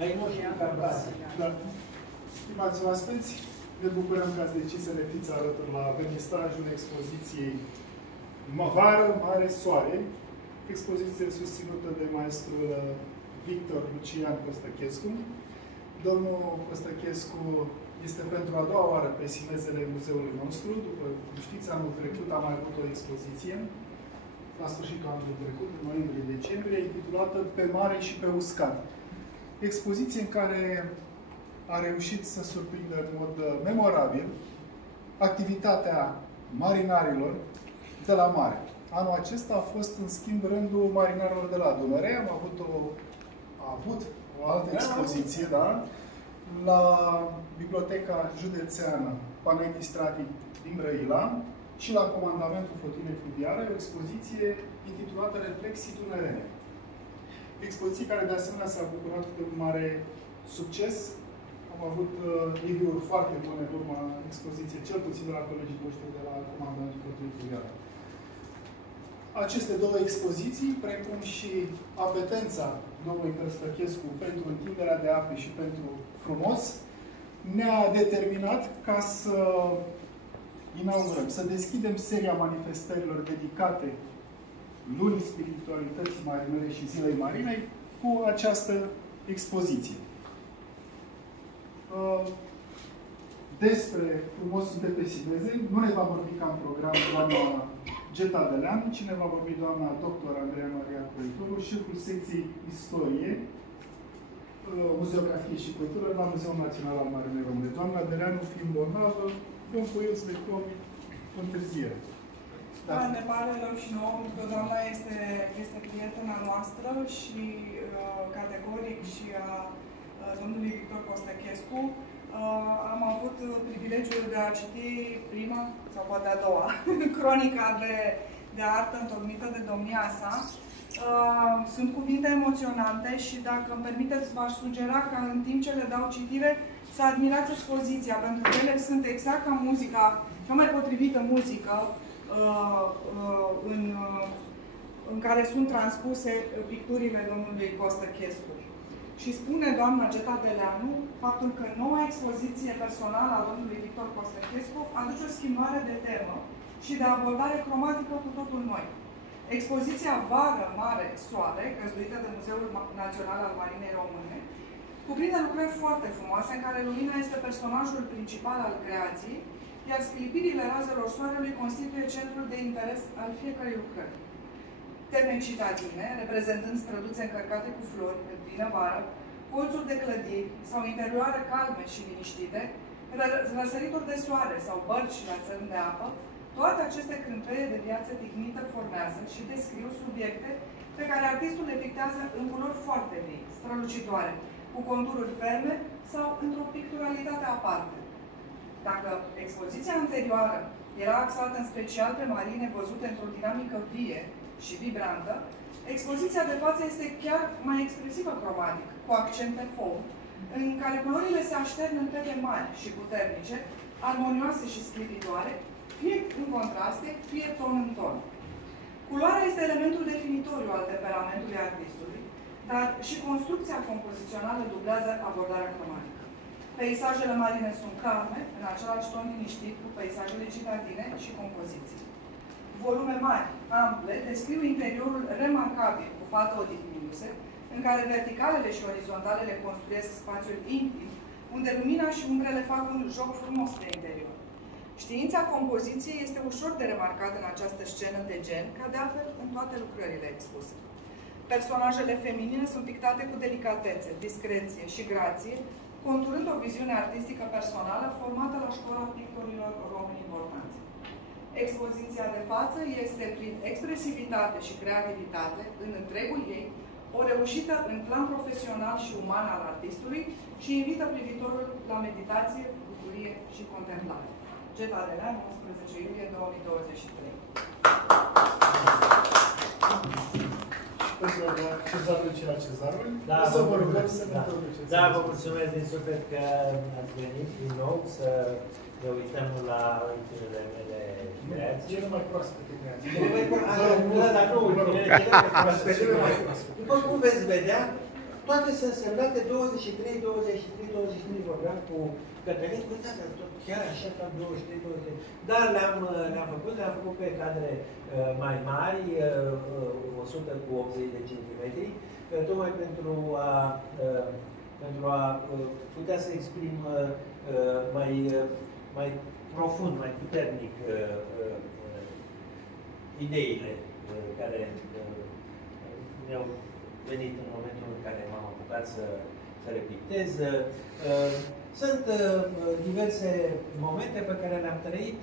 ai noștri carbați. Da. Stimați oaspeți, ne bucurăm că ați decis să ne fiți alături la vernisajul expoziției Vară, Mare, Soare, expoziție susținută de maestrul Victor Lucian Costachescu. Domnul Costachescu este pentru a doua oară pe simezele muzeului nostru. După cum știți, anul trecut am mai avut o expoziție, la sfârșitul anului trecut, în noiembrie-decembrie, intitulată Pe mare și pe uscat. Expoziție în care a reușit să surprindă în mod memorabil activitatea marinarilor de la mare. Anul acesta a fost, în schimb, rândul marinarilor de la Dunăre. Am avut o altă expoziție, da? La Biblioteca Județeană Panaiti Strati din Brăila și la Comandamentul Flotilei Fluviale, o expoziție intitulată Reflexii dunărene. Expoziție care, de asemenea, s-a bucurat de un mare succes. Am avut review-uri foarte bune în urma expoziției, cel puțin de la colegii noștri de la Comandamentul Flotilei Fluviale. Aceste două expoziții, precum și apetența domnului Costachescu pentru întinderea de ape și pentru frumos, ne-a determinat ca să inaugurăm, să deschidem seria manifestărilor dedicate Lunii Spiritualității Marinere și Zilei Marinei cu această expoziție. Despre frumosul de pe Simeze nu ne va vorbi ca în program doamna Geta Deleanu, ci ne va vorbi doamna doctor Andreea Maria Croitoru, șeful secției Istorie, Muzeografie și Cultură la Muzeul Național al Marinei Române. Doamna Deleanu, fiind bolnavă, un puiuț de COVID, întârziere. Da, ne pare rău și nouă, pentru că doamna este prietena noastră și categoric și a domnului Victor Costachescu. Am avut privilegiul de a citi prima, sau poate a doua, cronica de artă întocmită de domnia sa. Sunt cuvinte emoționante și, dacă îmi permiteți, v-aș sugera ca în timp ce le dau citire să admirați expoziția, pentru că ele sunt exact ca muzica, cea mai potrivită muzică în care sunt transpuse picturile domnului Costachescu. Și spune doamna Geta Deleanu faptul că noua expoziție personală a domnului Victor Costachescu aduce o schimbare de temă și de abordare cromatică cu totul noi. Expoziția Vară, Mare, Soare, găzduită de Muzeul Național al Marinei Române, cuprinde lucrări foarte frumoase în care lumina este personajul principal al creației, iar sclipirile razelor soarelui constituie centrul de interes al fiecărei lucrări. Teme citadine, reprezentând străduțe încărcate cu flori în plină vară, colțuri de clădiri sau interioare calme și liniștite, răsărituri de soare sau bărci la țărm de apă, toate aceste crânpeie de viață tignită formează și descriu subiecte pe care artistul le pictează în culori foarte vii, strălucitoare, cu contururi ferme sau într-o picturalitate aparte. Dacă expoziția anterioară era axată în special pe marine văzute într-o dinamică vie și vibrantă, expoziția de față este chiar mai expresivă cromatic, cu accente fauve, în care culorile se aștern în pete mari și puternice, armonioase și sclipitoare, fie în contraste, fie ton în ton. Culoarea este elementul definitoriu al temperamentului artistului, dar și construcția compozițională dublează abordarea cromatică. Peisajele marine sunt calme, în același ton liniștit cu peisajele citadine și compoziții. Volume mari, ample, descriu interiorul remarcabil cu fată odihnindu-se, în care verticalele și orizontalele construiesc spațiul intim, unde lumina și umbrele fac un joc frumos de interior. Știința compoziției este ușor de remarcat în această scenă de gen, ca de altfel în toate lucrările expuse. Personajele feminine sunt pictate cu delicatețe, discreție și grație, conturând o viziune artistică personală formată la Școala Pictorilor Români Importanți. Expoziția de față este, prin expresivitate și creativitate, în întregul ei, o reușită în plan profesional și uman al artistului și invită privitorul la meditație, bucurie și contemplare. Geta Deleanu, 11 iulie 2023. Pentru a da cezarul ceea cezarul, da, o să vă rugăm să ne introduceți. Da, vă mulțumesc din suflet că ați venit din nou să ne uităm la ultimele mele creații. Cele mai proaspete creații. Dar nu ultimele, cele mai proaspete. După cum veți vedea, toate sunt semnate 23 vorbeam cu Cătălin, cu tot chiar așa ca 23. Dar le-am făcut pe cadre mai mari, 100 cu 80 de centimetri, tocmai pentru a putea să exprim mai profund, mai puternic ideile care mi-au venit în momentul în care m-am apucat să le pictez. Sunt diverse momente pe care le-am trăit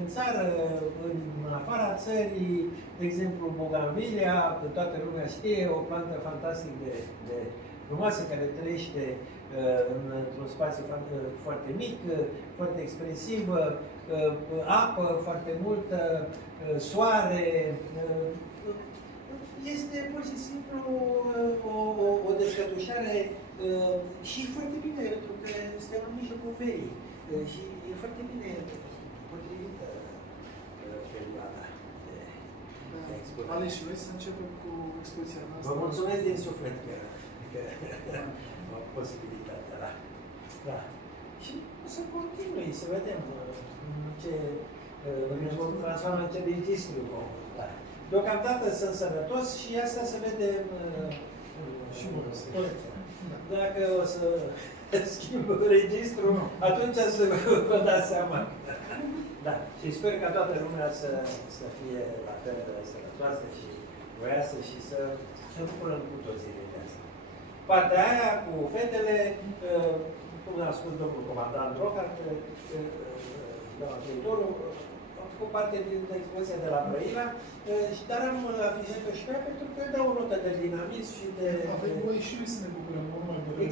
în țară, în afara țării, de exemplu Buganvilia, toată lumea știe, o plantă fantastic de frumoasă care trăiește într-un spațiu foarte mic, foarte expresivă, apă foarte multă, soare. Este pur și simplu o descătușare și foarte bine, pentru că suntem în mijlocul verii și e foarte bine potrivită perioada de expunere. Ale și noi să începem cu expoziția noastră. Vă mulțumesc din suflet că am posibilitatea. Da. Și o să continui, să vedem ce ne vom transforma în ce registru. Da. Deocamdată sunt sănătos și asta se vede și dacă o să schimb registrul, atunci să vă dați seama. Da. Și sper ca toată lumea să fie la fel de sănătoasă și voiasă și să ne bucurăm cu toți zilele de asta. Partea aia cu fetele, cum a spus domnul comandant Rocar, doamna directorul, am făcut parte din expoziția de la Brăila, dar am afișat-o și pe ea pentru că dau o notă de dinamism și de... Avem voie și noi să ne bucurăm, nu numai de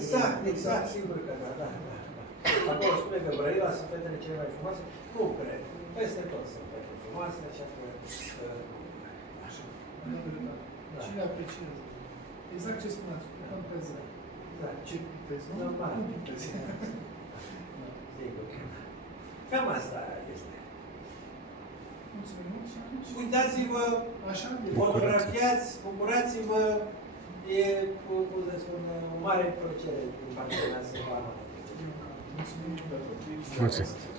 Exact, sigur că da. Acolo spune că Brăila sunt fetele cele mai frumoase. Nu cred. Peste tot sunt fete frumoase, așa că... Așa. Cine apreciază? Exact ce spuneați, cam pe zi. Da. Ce pictezi, nu? Normal. Nu pictezi. Sigur. Cam asta este. Mulțumim. Uitați-vă, fotografiați, bucurați-vă, e, cum să spun, o mare plăcere din partea mea să vă am. Mulțumim. Mulțumim.